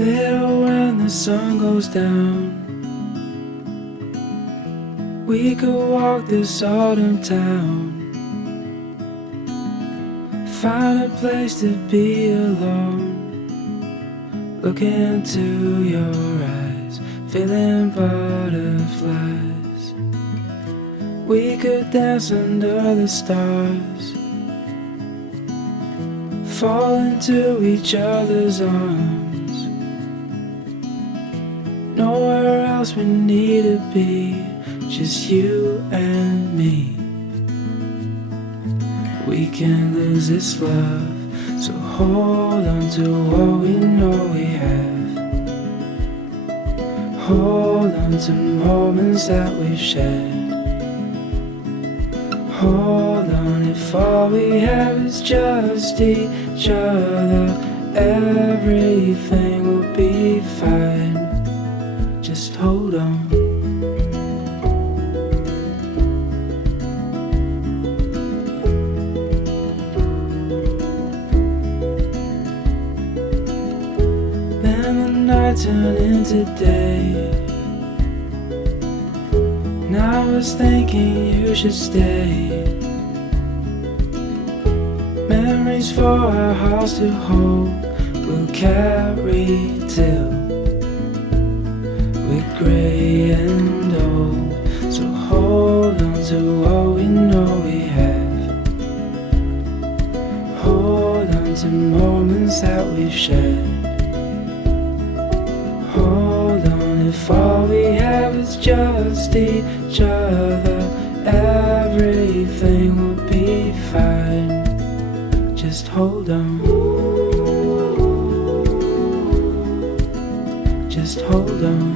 Little when the sun goes down, we could walk this autumn town, find a place to be alone. Look into your eyes, feeling butterflies. We could dance under the stars, fall into each other's arms. Nowhere else we need to be, just you and me. We can't lose this love, so hold on to what we know we have. Hold on to moments that we've shared. Hold on if all we have is just each other, everything will be fine. Just hold on. Then the night turned into day. Now I was thinking you should stay. Memories for our house to hold, we'll carry till we're gray and old. So hold on to what we know we have. Hold on to moments that we've shared. Hold on if all we have is just each other, everything will be fine. Just hold on. Just hold on.